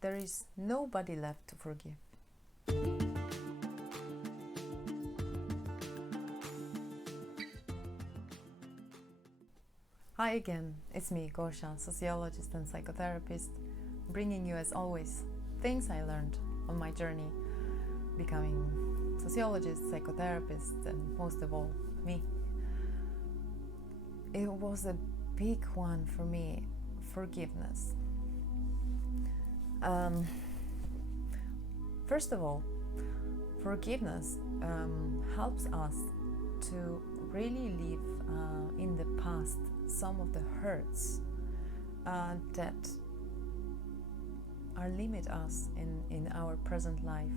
there is nobody left to forgive. Hi again, it's me, Gosia, sociologist and psychotherapist, bringing you as always things I learned on my journey becoming sociologist, psychotherapist, and most of all, me. It was a big one for me, forgiveness. First of all, forgiveness helps us to really leave in the past some of the hurts that are limit us in our present life.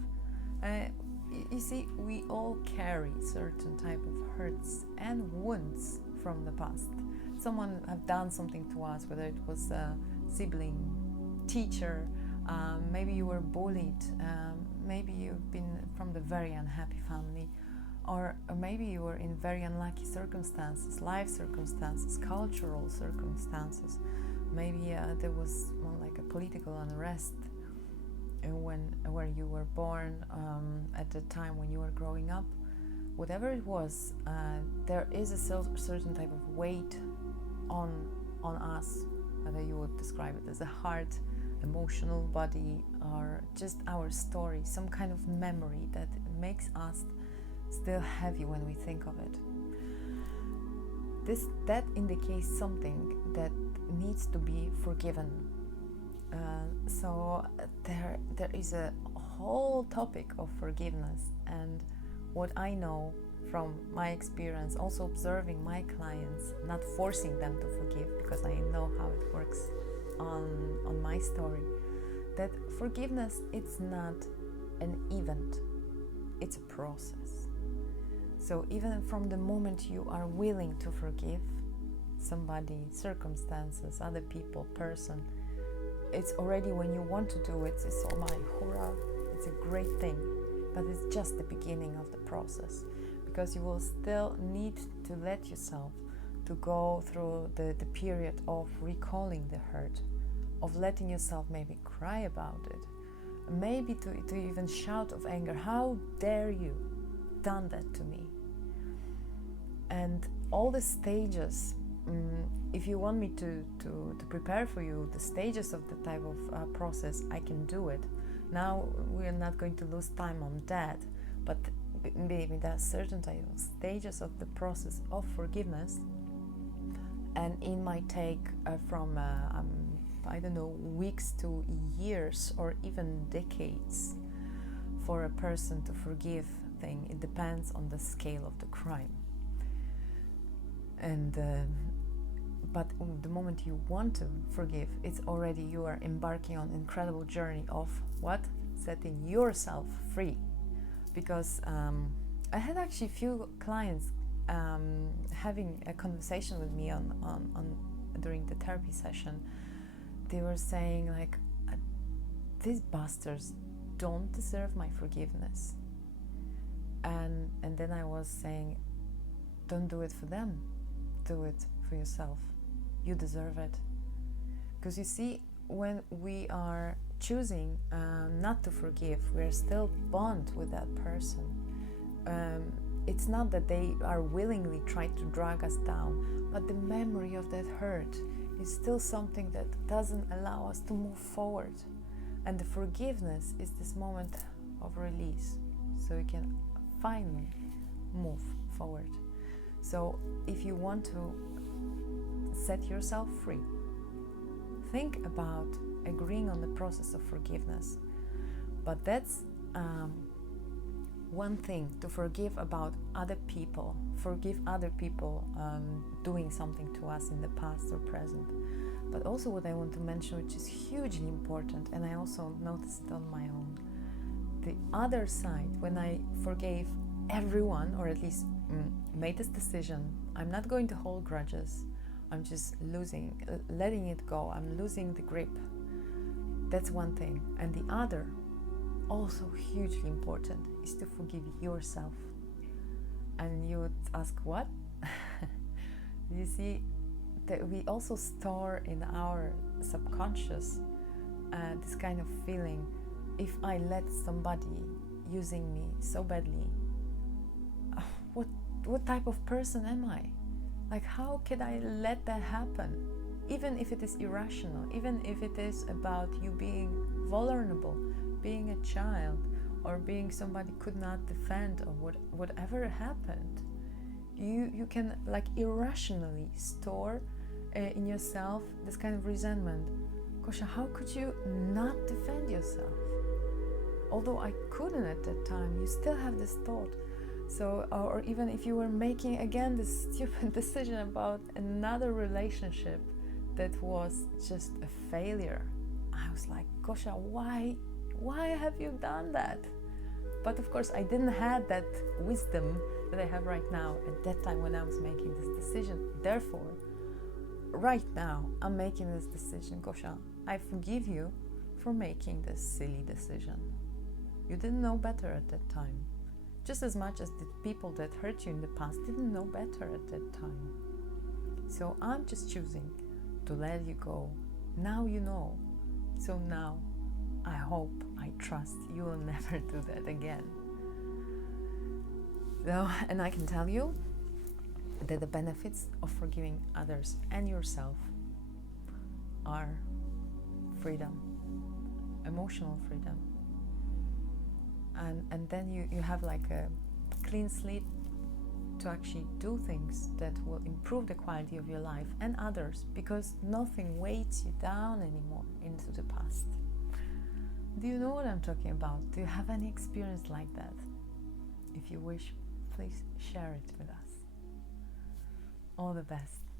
You see, we all carry certain type of hurts and wounds from the past. Someone have done something to us, whether it was a sibling, teacher, maybe you were bullied, maybe you've been from the very unhappy family, or maybe you were in very unlucky circumstances, life circumstances, cultural circumstances. Maybe there was like a political unrest where you were born at the time when you were growing up. Whatever it was, there is a certain type of weight on us, whether you would describe it as a heart, emotional body, or just our story, some kind of memory that makes us still heavy when we think of it. That indicates something that needs to be forgiven. So there is a whole topic of forgiveness, and what I know from my experience, also observing my clients, not forcing them to forgive because I know how it works on my story, that forgiveness, it's not an event, it's a process. So even from the moment you are willing to forgive somebody, circumstances, other people, person, it's already when you want to do it, it's oh my, hurrah, it's a great thing. But it's just the beginning of the process, because you will still need to let yourself to go through the period of recalling the hurt, of letting yourself maybe cry about it, maybe to even shout of anger, how dare you done that to me? And all the stages, if you want me to prepare for you the stages of the type of process, I can do it. Now we're not going to lose time on that, but maybe there are certain type of stages of the process of forgiveness, and it might take from I don't know, weeks to years or even decades for a person to forgive thing. It depends on the scale of the crime. And but the moment you want to forgive, it's already you are embarking on an incredible journey of what? Setting yourself free. Because I had actually few clients having a conversation with me on during the therapy session. They were saying like, these bastards don't deserve my forgiveness. And then I was saying, don't do it for them, do it for yourself. You deserve it. Because you see, when we are choosing not to forgive, we're still bound with that person. It's not that they are willingly trying to drag us down, but the memory of that hurt is still something that doesn't allow us to move forward. And the forgiveness is this moment of release, so you can finally move forward. So if you want to set yourself free, think about agreeing on the process of forgiveness. But that's one thing, to forgive about other people, forgive other people doing something to us in the past or present. But also what I want to mention, which is hugely important, and I also noticed it on my own, the other side, when I forgave everyone, or at least made this decision, I'm not going to hold grudges, I'm just letting it go, I'm losing the grip. That's one thing. And the other, also hugely important, is to forgive yourself. And you would ask, what? You see, that we also store in our subconscious this kind of feeling, if I let somebody using me so badly, what type of person am I? Like, how can I let that happen? Even if it is irrational, even if it is about you being vulnerable, being a child, or being somebody could not defend, or whatever happened, you can like irrationally store in yourself this kind of resentment. Gosia, how could you not defend yourself? Although I couldn't at that time, you still have this thought. So, or even if you were making again this stupid decision about another relationship that was just a failure, I was like, Gosia, why have you done that? But of course, I didn't have that wisdom that I have right now at that time when I was making this decision. Therefore, right now, I'm making this decision. Gosia, I forgive you for making this silly decision. You didn't know better at that time. Just as much as the people that hurt you in the past didn't know better at that time. So I'm just choosing to let you go. Now you know. So now I hope, I trust you will never do that again. So, and I can tell you that the benefits of forgiving others and yourself are freedom, emotional freedom. And then you have like a clean slate to actually do things that will improve the quality of your life and others, because nothing weights you down anymore into the past. Do you know what I'm talking about? Do you have any experience like that? If you wish, please share it with us. All the best.